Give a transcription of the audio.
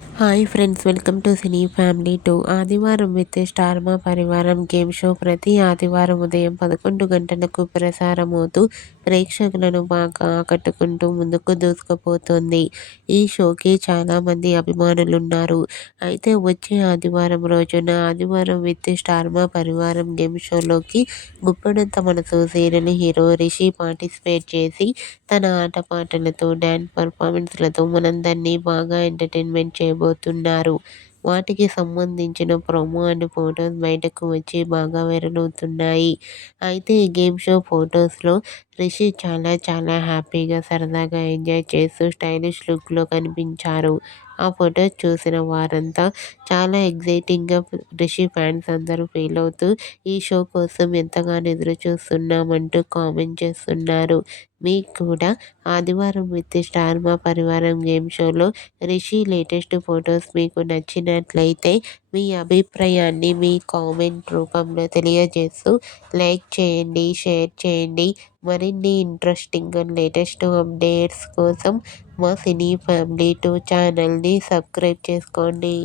Hi friends, welcome to cine family 2. ఆదివారం with star మా పరివారం గేమ్ షో ప్రతి ఆదివారం ఉదయం 11 గంటలకు ప్రసారమవుతూ ప్రేక్షకులను బాగా ఆకట్టుకుంటూ ముందుకు దూసుకుపోతోంది. ఈ షోకి చాలామంది అభిమానులున్నారు. అయితే వచ్చే ఆదివారం రోజున ఆదివారం విత్ స్టార్ మా పరివారం గేమ్ షోలోకి గుప్పడంత మనసు సీరియల్ హీరో రిషి పార్టిసిపేట్ చేసి తన ఆటపాటలతో, డాన్స్ పర్ఫార్మెన్స్లతో మనందరినీ బాగా ఎంటర్టైన్మెంట్ చేయబోతున్నారు. వాటికి సంబంధించిన ప్రోమో అండ్ ఫొటోస్ బయటకు వచ్చి బాగా వైరల్ అవుతున్నాయి. అయితే ఈ గేమ్ షో ఫొటోస్లో రిషి చాలా చాలా హ్యాపీగా, సరదాగా ఎంజాయ్ చేస్తూ స్టైలిష్ లుక్లో కనిపించారు. ఆ ఫొటోస్ చూసిన వారంతా చాలా ఎగ్జైటింగ్గా రిషి ఫ్యాన్స్ అందరూ ఫీల్ అవుతూ ఈ షో కోసం ఎంతగానో ఎదురు చూస్తున్నామంటూ కామెంట్ చేస్తున్నారు. మీకు కూడా ఆదివారం విత్ స్టార్ మా పరివారం గేమ్ షోలో రిషి లేటెస్ట్ ఫొటోస్ మీకు నచ్చినట్లయితే మీ అభిప్రాయాన్ని మీ కామెంట్ రూపంలో తెలియజేస్తూ లైక్ చేయండి, షేర్ చేయండి. మరిన్ని ఇంట్రెస్టింగ్ అండ్ లేటెస్ట్ అప్డేట్స్ కోసం మా సినీ ఫ్యామిలీ 2 ఛానల్ని సబ్స్క్రైబ్ చేసుకోండి.